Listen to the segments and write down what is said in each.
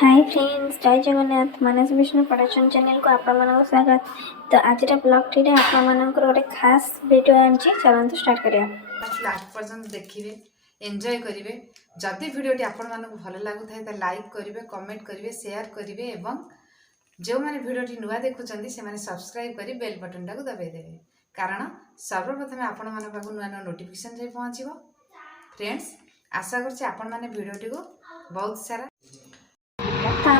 Hi friends, जय जगन्नाथ। मानस Vishnu production channel को आपको स्वागत। तो आज ब्लॉग टी आप गोटे खास वीडियो आनी चलते स्टार्ट करिया। लास्ट पर्यंत देखिए, एंजॉय करेंगे। जदि वीडियोटी आपण भल लगुए तो लाइक करेंगे, कमेंट करेंगे, शेयर करेंगे एवं जो मैंने वीडियोटी नुआ देखुं से सब्सक्राइब कर बेल बटन टाक दबाइदेवे, कारण सर्वप्रथम आपण मान नुआ नुआ नोटिफिकेशन जाए पहुँचो। फ्रेंड्स, आशा करछि आपण माने वीडियोटी को बहुत सारा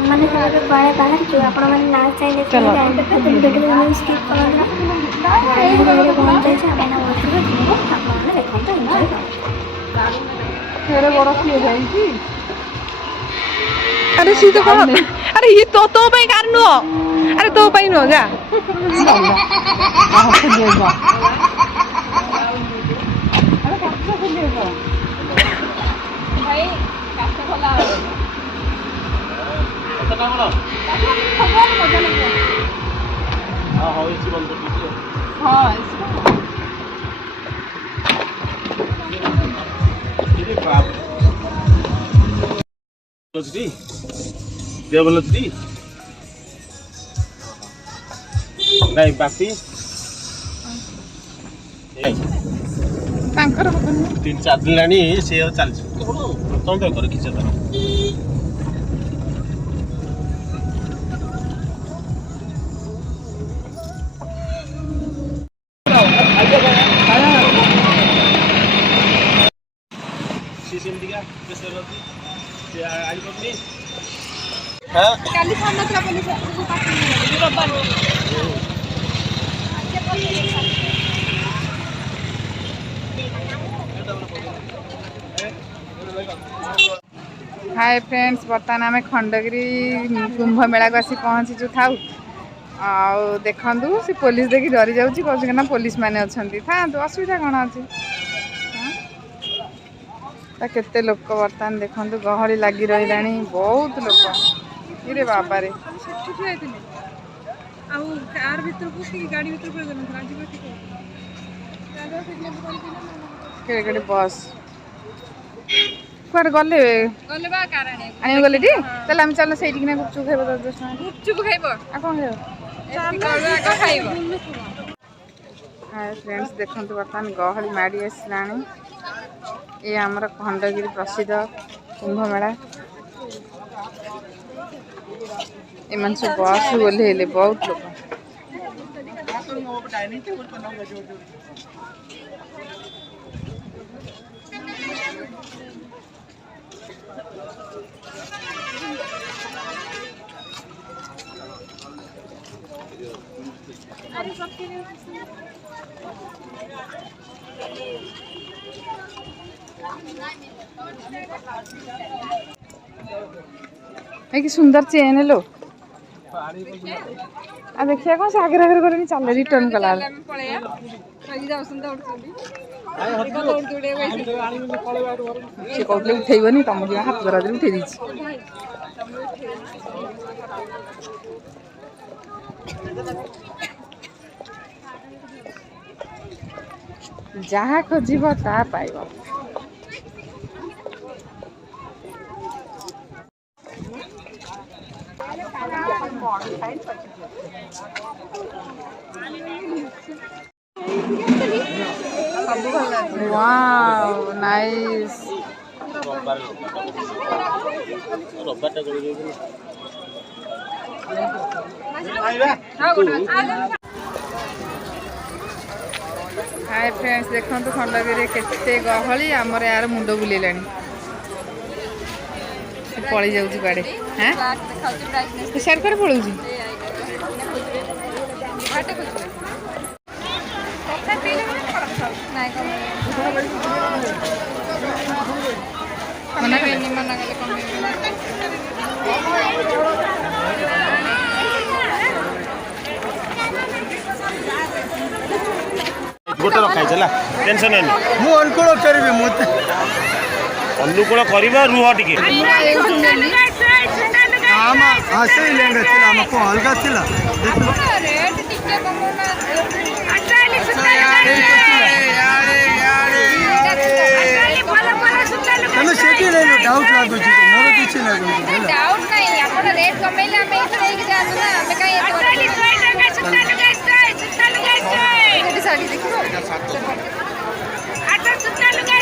मैंने कड़े बाहर जो आप लास्ट टाइम देखते जानते वीडियो स्किप कर पहुँच जाए। अरे सी तो कौन? अरे ये तो भाई कार नो। अरे तो भाई नो जा। भाई काफे खोला है। कितना बड़ा? भगवान मजा लगे। हाँ हाँ इसी बंद कर दीजिए। हाँ इसको। ये बाप। लचड़ी देव लचड़ी नहीं बापी तांकर 3-4 दिन लानी से चल तुम पे कर खिच तर सिसिमदिका प्रेसर लती से आली पत्नी हां काली खाना tra पुलिस रब्बान हाय फ्रेंड्स, बर्तमान आम खंडगिरी कुंभ मेला को आसी पहुँचीचु था। देखु से पुलिस देखी डरी जाऊँगी, कहना पुलिस मैंने अच्छा था असुविधा कौन अच्छी केते लोक बर्तमान देखु गहली लगी रहा बहुत लोक ये बाबा रे केड़े बस कुआडे गले आने गले टी चल आम चल से गुपचुप खाइब 10 टका गुपचुप खाइब आ कौन खाइब। हाय फ्रेंड्स, देखो बर्तमान गहली माड़ी आसला ये आमर खंडगिरी प्रसिद्ध कुंभ मेला। एमन सब बस ओल्हेले बहुत लोग कि सुंदर चेन लो आ देखिए कौन से आगे आगे कर चल रिटर्न कला कहते उठेबनी तुम हाथ धरा उठे दी जहाँ खोज ता पाइब। Wow nice. हाय फ्रेंड्स, देखो खंडगिरी केते गहली आमर यार मुंड बुलेला पड़ी जाऊँ कड़े हाँ सेड कर पड़ू गोटे रखाई टेंशन नहीं अनुकूल करी अनुकूल कर रुह टे हल्का डाउट लगुच मोर किसी लगुच डाउट नहीं प्राइस कमेले आमे इथरे एक जानु ना आमे काई एतो साड़ी देखो अच्छा सुता लुगा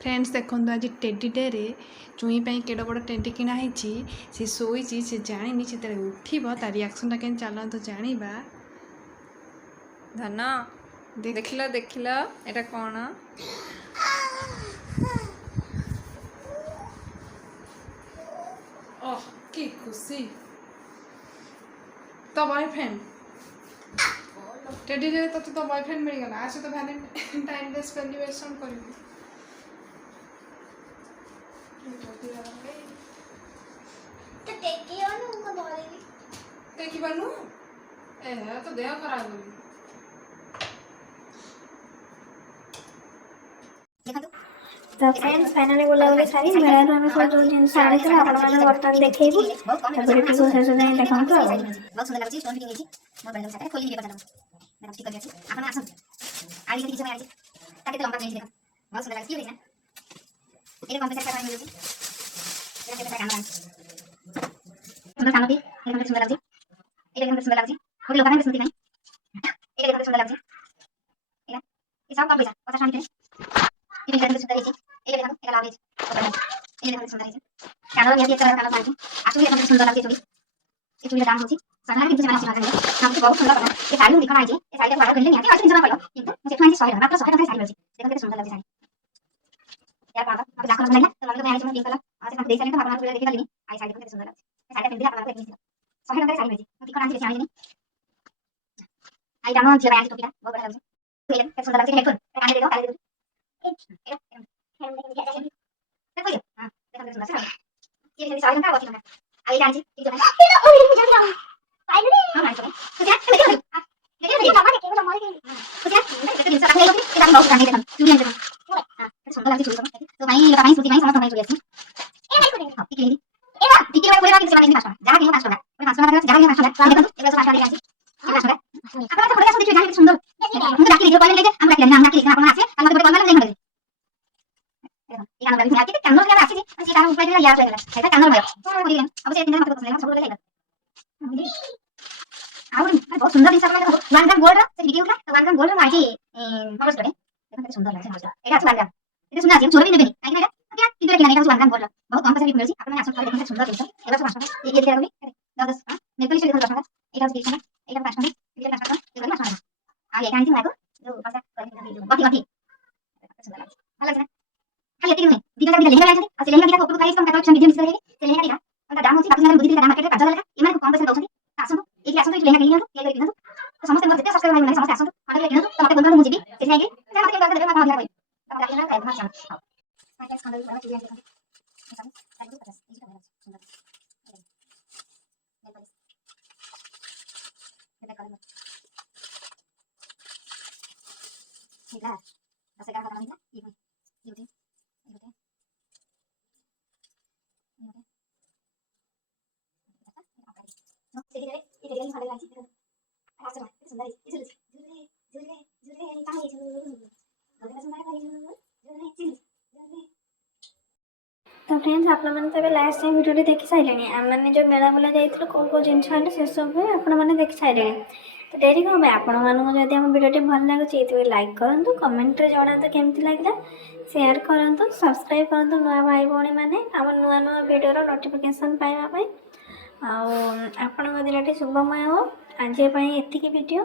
फ्रेंड्स देखो आज टेडी डे रे चुई केड़ बड़ टेडी किना सी शोई से जानी से उठब तार रिएक्शन टा के चलते जाना धन देखिल देखिल एटा कौन ओह की खुशी तो बॉयफ्रेंड टेडी डे तो बॉयफ्रेंड मिल गला आज तो वैलेंटाइन डे सेलिब्रेशन कर तो देह खराब हो तो फ्रेंड्स फाइनली बुलाबुली सारी मेरा हम सब जो जिन साड़ी से आपण माने बर्तन देखैबू तबरे टिको शेष जाय देखंतु बहुत सुंदर लाଗୁଛି स्टोन फिटिंग ହେଇଛି ମୋ ବଡ଼ ସାथे खोली के बताऊं मैं ठीक कर दिया आपण आसन आली के समय आली ताके लंबा नहीं देखो बहुत सुंदर लाଗୁଛି ये देखना ये कॉम्पिटिशन करने मिलुଛି ये कैसा काम सुंदर सामग्री ये कॉम्पिटिशन सुंदर लाଗୁଛି ये देखना सुंदर लाଗୁଛି कोई लोग नहीं सुनती नहीं ये देखना सुंदर लाଗୁଛି ये सब का पैसा पता शांति ये देखना सुंदर है ये देखना ये लागे ये देखना सुंदर है कानो ये अच्छा कानो पानी आसु ये देखना सुंदर लागे चुड़ी ये चुड़ी दाम होची साधारण किसी माने सिमा करने हम तो बहुत सुंदर बना ये साड़ी दिखा आइए ये साड़ी को गले नहीं आती आज जमा पड़ो किंतु मुझे तो 100 मात्र 100 टका साड़ी मिलची देखो कितनी सुंदर लगी साड़ी यार बाबा अब जाकर लगा तो मम्मी को मैं आज में 3 कलर आज मैं देख साड़ी तो आपन को देखा लेनी आई साड़ी कितनी सुंदर लगी साड़ी पहन दिया आपन को 100 टका साड़ी मिलची मुझे को आज साड़ी नहीं आई दाम जे आज टोपीटा बहुत बड़ा लगी ये कितनी सुंदर लगी हेडफोन कान दे दो कान दे दो देखो हां देखो सुंदर साड़ी ये साड़ी का बहुत सुंदर आई जानची ये जो है ओ ये मुझे ना फाइनली हां नाइस तो क्या देखो मामा के केवल मारे के तो क्या देखो दिन से रखने को ये दाम बहुत करने देखो चूड़ी है हां तो सुंदर लगी चूड़ी तो भाई ये भाई सूती भाई समझ भाई चूड़ी ए भाई को देखो ठीक है ए बा ठीक है कोई ना किसी बात नहीं पास जा के पास होगा कोई पास होगा जा के पास होगा देखो ये सब आके जानची ये पास होगा अपना तो थोड़ा सा देखिए जाने सुंदर मुझे बाकी वीडियो पहले लेके हम रख लेना हम रख लेना अपन आसे हम तो कॉल में नहीं ये काम करके आके कैमरा लगा आसी जी काम ऊपर दिया याद लगला ऐसा कैमरा भाई अब से दिन में पता चलेगा सब लोग लेगा और बहुत सुंदर दिशा में वन ग्राम गोल्ड से वीडियो उठा तो वन ग्राम गोल्ड में आजी मॉडल करे देखो कितना सुंदर लगे मॉडल एटा वन ग्राम ये सुंदर है छोड़ भी देबे काहे ना क्या किंतु लेकिन नहीं का वन ग्राम गोल्ड बहुत कम पैसे भी मिलसी अपन आसन देखो कितना सुंदर दिशा एटा 5 टका ये देखा भी 10 हां नेटली से 10 टका एटा 20 टका एटा 5 टका ये 5 टका ये 5 टका आ ये कांची लागो जो पासा गति गति सुंदर लगे भलो लगे खाली एतिक नहीं दिखा दिखा लेंगा लाइछ आ से लेंगा दिखा ऊपर प्राइस कम कटा वीडियो मिस करेगी से लेंगा दिखा और दाम होची 5000 बुद्धि दाम मार्केट रे 5000 लगा इमान को कम पैसा दउछथि आसन एक आसन लेंगा किन तो ये किन तो समस्त मत जेते सब्सक्राइब माने समस्त आसन आगे किन तो मते बोलबो मुझे भी से जाएगी से मते कर देबे मैं भाग कोई तब जाके ना काय भाग चल हां मैं क्या खंडा बड़ा चीज है सब 50 सुंदर ହେଇଥିଲା 10-11 ଖତମ ହେଇଥିଲା ଇଏ ପୁଣି ଇଏ ଗୋଟେ ସେଠିରେ ଏଇଟା ହିଁ ଭଲ ଲାଗିଛି ରାସ୍ତା ସୁନ୍ଦର ଝୁଲୁଛି ଝୁଲୁରେ ଝୁଲୁରେ ଝୁଲୁରେ କାହିଁ ଝୁଲୁରେ ଗୋଟେ ସୁନ୍ଦର କାହିଁ ଝୁଲୁରେ ଝୁଲୁରେ तो फ्रेंड्स आपने तो लास्ट टाइम वीडियो देखी सारे आम जो मेला बुला जाइए कौन कौन जिन से सब आपने देखी सारे तो डेरी कौन आपण मानक जब आम वीडियो भल लगे तो लाइक करूँ कमेंट रे जना तो केमती लगे शेयर करूँ सब्सक्राइब करूँ नुआ भाई भौणी मैंने आम नुआ नुआ वीडियो नोटिफिकेशन पाइबापी आपण दिन शुभमय हो आज एतिकी वीडियो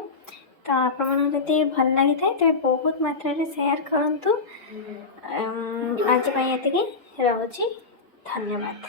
तो आपको जब भल लगी था तेज बहुत मात्रा शेयर करूँ आज एतिकी रहुची धन्यवाद।